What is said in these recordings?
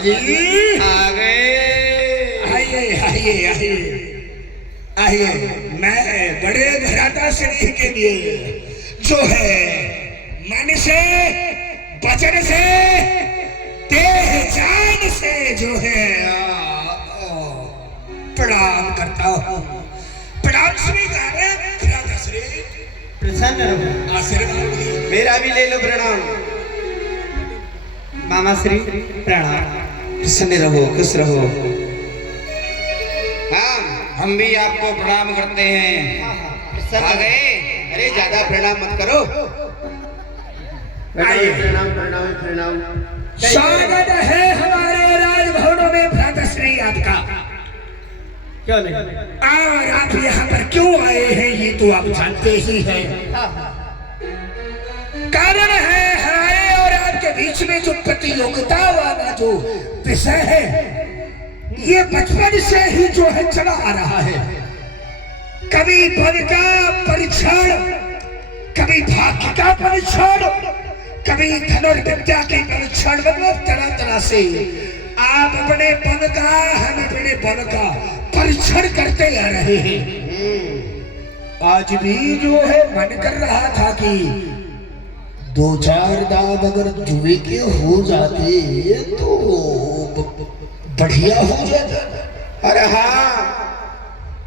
जी आ गए। आइए आइए आइए आइए। मैं बड़े भ्राता श्री के लिए जो है मन से वचन से देह जान से जो है प्रणाम करता हूँ। प्रणाम स्वीकार है भ्राता श्री। प्रसन्न रहो। आशीर्वाद मेरा भी ले लो प्रणाम। मामा श्री प्रणाम। प्रसन्न रहो, खुश रहो। हाँ, हम भी आपको प्रणाम करते हैं। आ गए? अरे ज्यादा प्रणाम मत करो। प्रणाम प्रणाम प्रणाम। स्वागत है हमारे राजभवनों में भ्राता श्री आपका। क्यों नहीं? और आप यहाँ पर क्यों आए हैं ये तो आप जानते ही हैं। कारण है हमारे और आपके बीच में जो प्रतियोगिता वाला जो विषय है ये बचपन से ही जो है चला आ रहा है। कभी बल का परीक्षण, कभी भाग्य का परीक्षण, कभी धनुर्विद्या के परीक्षण, मतलब तरह तरह से आप अपने बल का, हम अपने बल का परीक्षण करते आ रहे हैं। आज भी जो है मन कर रहा था कि दो चार दाव अगर जुए के हो जाते तो बढ़िया हो जाता। अरे हाँ,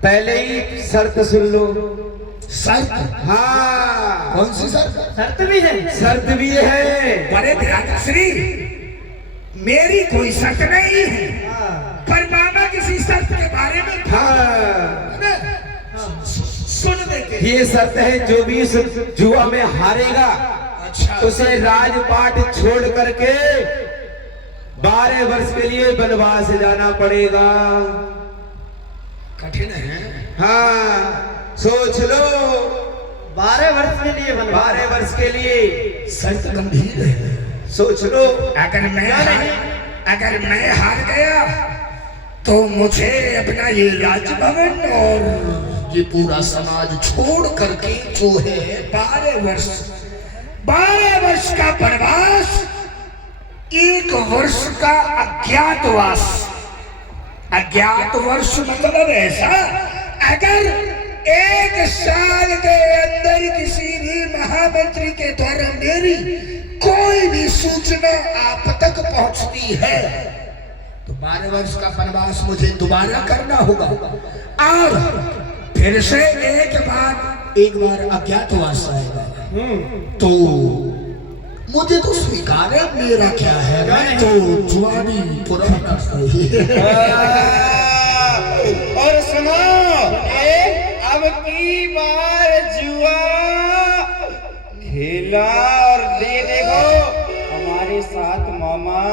पहले ही शर्त सुन लो। शर्त? हाँ। कौन सी शर्त? शर्त भी है। शर्त भी है। बड़े भ्राता श्री, मेरी कोई शर्त नहीं है, पर मामा किसी शर्त के बारे में हाँ, सुन देते। ये शर्त है जो भी इस जुआ में हारेगा अच्छा, उसे राजपाट छोड़ करके 12 वर्ष के लिए वनवास जाना पड़ेगा। कठिन है। हाँ, सोच लो। 12 वर्ष के लिए 12 वर्ष के लिए शर्त गंभीर है। सोच लो। अगर मैं हार गया तो मुझे अपना ये राजभवन और ये पूरा समाज छोड़ करके जो है 12 वर्ष का वनवास, 1 वर्ष का अज्ञातवास। अज्ञातवर्ष मतलब ऐसा, अगर 1 साल के अंदर किसी भी महामंत्री के द्वारा मेरी कोई भी सूचना आप तक पहुंचती है तो 12 वर्ष का वनवास मुझे दोबारा करना होगा। और फिर से एक बार अज्ञातवास आएगा तो मुझे तो स्वीकार है। मेरा क्या है, मैं तो जुआनी पुराना सही। और सुनो, अब की बार जुआ खेला और देखो हमारे साथ मामा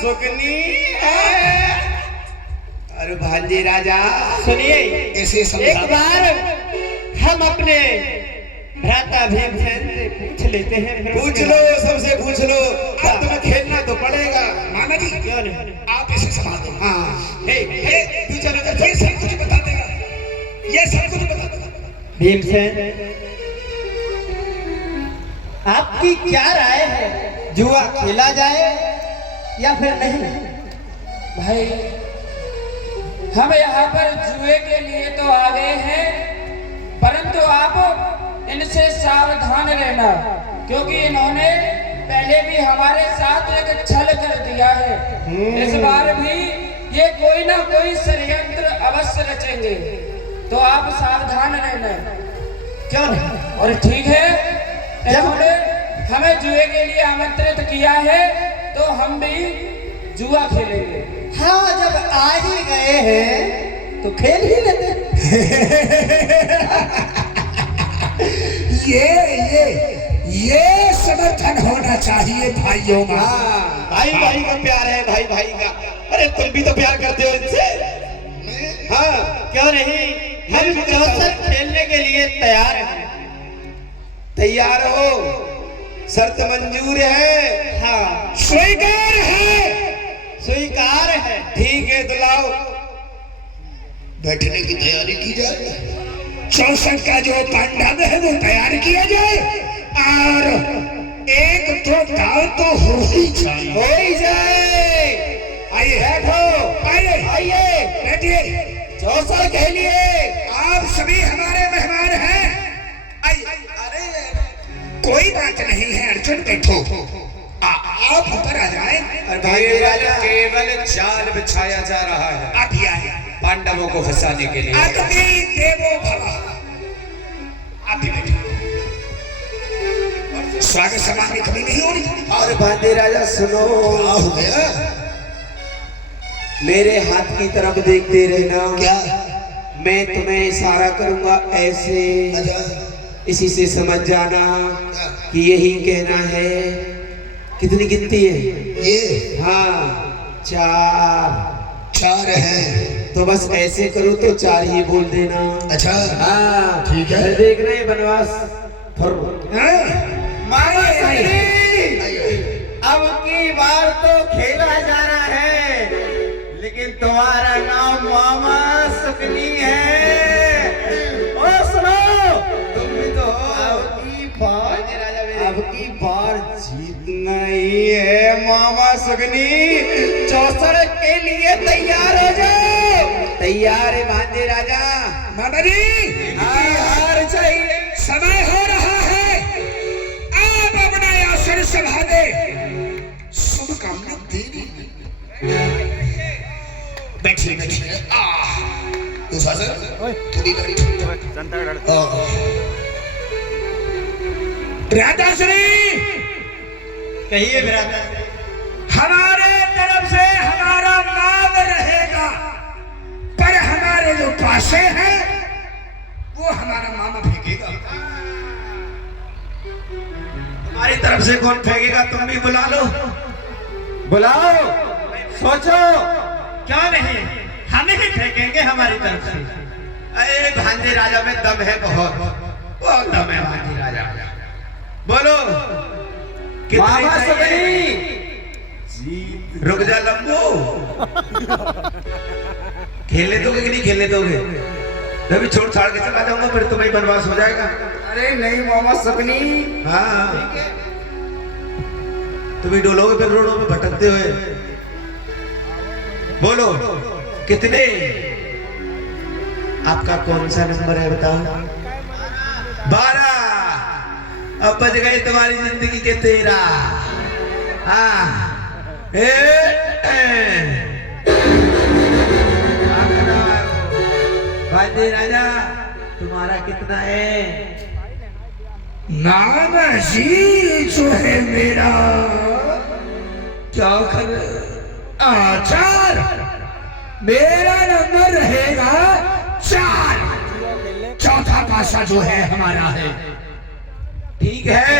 सुगनी है। अरे भांजे राजा सुनिए, ऐसे एक बार हम अपने भ्राता भीमसेन से पूछ लेते हैं। पूछ लो, सबसे पूछ लो। अब तुम्हें खेलना तो पड़ेगा। मामा जी, क्यों नहीं? आप इसे संभाल दो। हाँ, तू चलो, ये सब कुछ बता देगा, ये सब कुछ बता देगा। भीमसेन, आपकी क्या राय है? जुआ खेला जाए या फिर नहीं? भाई, हम यहाँ पर जुए के लिए तो आ गए हैं, परंतु आप इनसे सावधान रहना, क्योंकि इन्होंने पहले भी हमारे साथ एक छल कर दिया है। इस बार भी ये कोई ना कोई षड्यंत्र अवश्य रचेंगे, तो आप सावधान रहना। क्यों नहीं? और ठीक है, इन्होंने हमें जुए के लिए आमंत्रित किया है तो हम भी जुआ खेलेंगे। हाँ, जब आ ही गए हैं तो खेल ही लेते। ये समर्थन होना चाहिए भाइयों का। भाई भाई का प्यार है, भाई भाई का। अरे तुम भी तो प्यार करते हो इनसे। हाँ, क्यों नहीं? हम चौसर खेलने के लिए तैयार हैं। तैयार हो? शर्त मंजूर है? हाँ, स्वीकार है। स्वीकार है। ठीक है, तो लाओ। बैठने की तैयारी की जाए, चौसठ का जो पांडव है वो तैयार किया जाए, और एक दो दाव तो हो ही जाए। हो ही जाए। आइए बैठो, आइए आइए, बैठिए। चौसर के लिए आप सभी हमारे मेहमान हैं। आइए। कोई बात नहीं है अर्जुन, बैठो। आप ऊपर आ जाए। केवल जाल बिछाया जा रहा है आप ही आए पांडवों को फंसाने के लिए। अग्नि देवो भव। आप ही बैठो। स्वागत समाप्ति कभी नहीं हो रही। और भांजे राजा सुनो, हो गया मेरे हाथ की तरफ देखते रहना। क्या? मैं तुम्हें इशारा करूंगा ऐसे, इसी से समझ जाना कि यही कहना है। कितनी गिनती है ये? हाँ, 4। 4 है तो बस ऐसे करो तो 4 ही बोल देना। अच्छा हाँ ठीक है। फिर देख रहे हैं बनवास मामा अब की बार तो खेला जाना है, लेकिन तुम्हारा नाम मामा सुकनी है। ओ सुनो, तुम भी तो हो। अब की बार जीतना ही है मामा सुकनी। चौसर के लिए तैयार हो जाओ। तैयार है भांजे राजा। मामा जी हार चाहिए। समय हो रहा है, आप अपना आसन संभाले। शुभकामना देरी। बैठिए बैठिए। थोड़ी भ्राताश्री, कहिए भ्राता। हमारे तरफ से हमारा मान रहेगा, पर हमारे जो पासे हैं वो हमारा मामा फेंकेगा। हमारी तरफ से कौन फेंकेगा? तुम भी बुला लो, बुलाओ, सोचो। क्या नहीं, हम ही फेंकेंगे हमारी तरफ से। अरे भांजे राजा में दम है, बहुत दम है भांजे राजा। बोलो कितनी? रुक जा लंबू, खेलने दोगे कि नहीं खेलने दोगे? अभी छोड़ छाड़ के चला जाऊंगा, फिर तुम्हें बनवास हो जाएगा। अरे नहीं मामा सपनी। हाँ, तुम्हें डोलोगे फिर रोडों में भटकते हुए। बोलो कितने? आपका कौन सा नंबर है बताओ? 12। अब बच गई तुम्हारी जिंदगी के 13। हाँ भांजे राजा, तुम्हारा कितना है? नाना जी जो है मेरा क्या कर 4। मेरा नंबर रहेगा 4। चौथा पासा जो है हमारा है। ठीक है,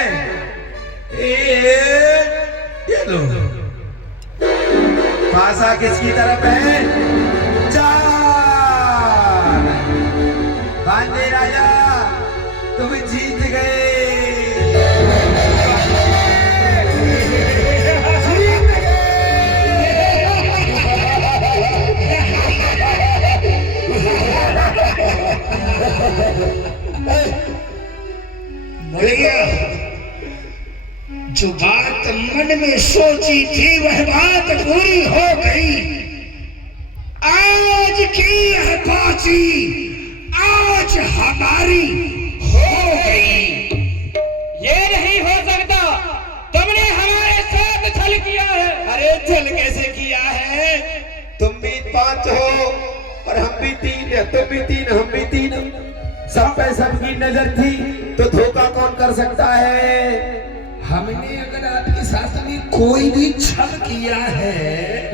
ये लो। पासा किसकी तरफ है? 4। भांजे राजा तुम जीत गए। बोलिए, जो बात मन में सोची थी वह बात पूरी हो गई। आज की यह बाजी आज हमारी हो गई। ये नहीं हो सकता, तुमने हमारे साथ छल किया है। अरे छल कैसे किया है? तुम भी 5 हो और हम भी 3, तुम भी 3, हम भी 3। सब पे सबकी नजर थी, तो धोखा कौन कर सकता है? हमने अगर आपके साथ में कोई भी छल किया है,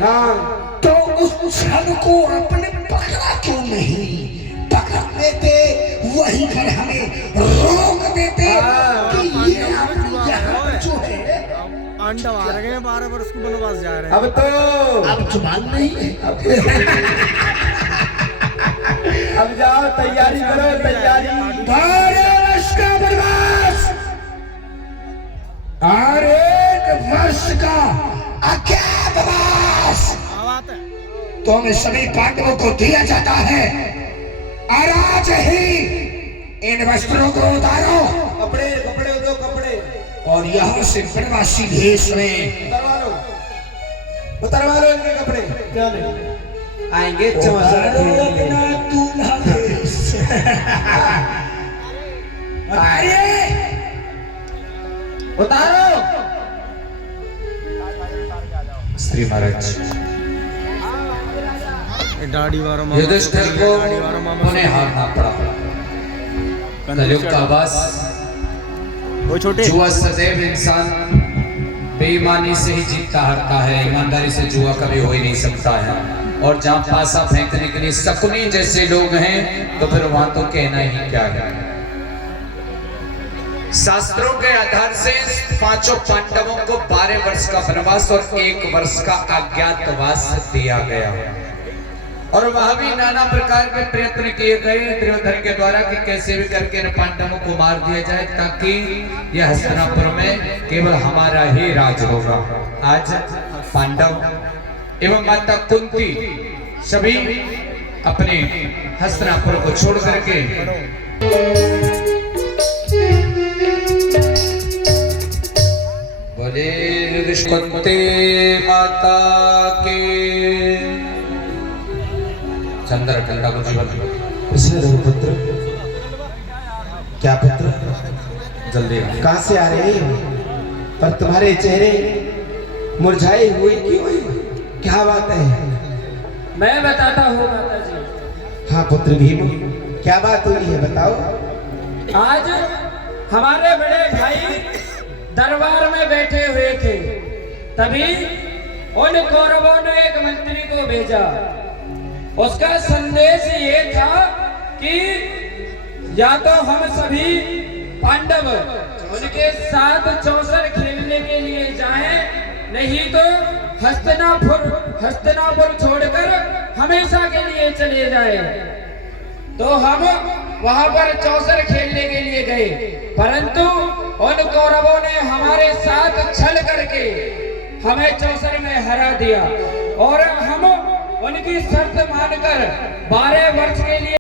हाँ, तो उस छल को आपने पकड़ा क्यों नहीं? पकड़ लेते, वहीं पर हमें रोक देते कि ये आपने यहाँ पर जो है अंडा मार गए 12 वर्ष को बनवास जा रहे हैं। अब तो अब जुबान नहीं है। अब जाओ, तैयारी करो, तैयारी। का बनवास और 1 वर्ष का अज्ञातवास बात है। तो हमें सभी पांडवों को दिया जाता है। और आज ही इन वस्त्रों को उतारो, कपड़े कपड़े दो, कपड़े और यहाँ से बनवासी भेष में उतारवा लो। उतरवा लो इनके कपड़े। आएंगे चौसर खेलने। अपना दूल्हा भेष। अरे उतारो। श्री महाराज दाढ़ी वाला मामा, युधिष्ठिर को दाढ़ी वाला मामा उन्हें हारना पड़ा। कलयुग का आवाज वो छोटे जुआ सदैव इंसान बेईमानी से ही जीतता हारता है, ईमानदारी से जुआ कभी हो ही नहीं सकता है। और जहाँ पासा फेंकने के लिए शकुनी जैसे लोग हैं तो फिर वहां तो कहना ही क्या है। शास्त्रों के आधार से पांचों पांडवों को 12 वर्ष का वनवास और 1 वर्ष का अज्ञातवास दिया गया और वहां भी नाना प्रकार के प्रयत्न किए गए दुर्योधन के द्वारा कि कैसे भी करके इन पांडवों को मार दिया जाए ताकि यह हस्तिनापुर में केवल हमारा ही राज होगा। आज पांडव एवं माता कुंती सभी अपने हस्तिनापुर को छोड़ करके बोले कुंती माता के चंद्र टंडा को जीवन पुत्र क्या पुत्र जल्दी कहां से आ रहे हैं? पर तुम्हारे चेहरे मुरझाए हुए क्यों हैं? क्या बात है? मैं बताता हूँ माता जी। हाँ पुत्र भीम, क्या बात हुई है बताओ। आज हमारे बड़े भाई दरबार में बैठे हुए थे, तभी उन कौरवों ने एक मंत्री को भेजा। उसका संदेश ये था कि या तो हम सभी पांडव उनके साथ चौसर खेलने के लिए जाएं, नहीं तो हस्तिनापुर छोड़कर हमेशा के लिए चले जाएं। तो हम वहां पर चौसर खेलने के लिए गए, परंतु उन कौरवों ने हमारे साथ छल करके हमें चौसर में हरा दिया और हम उनकी शर्त मानकर 12 वर्ष के लिए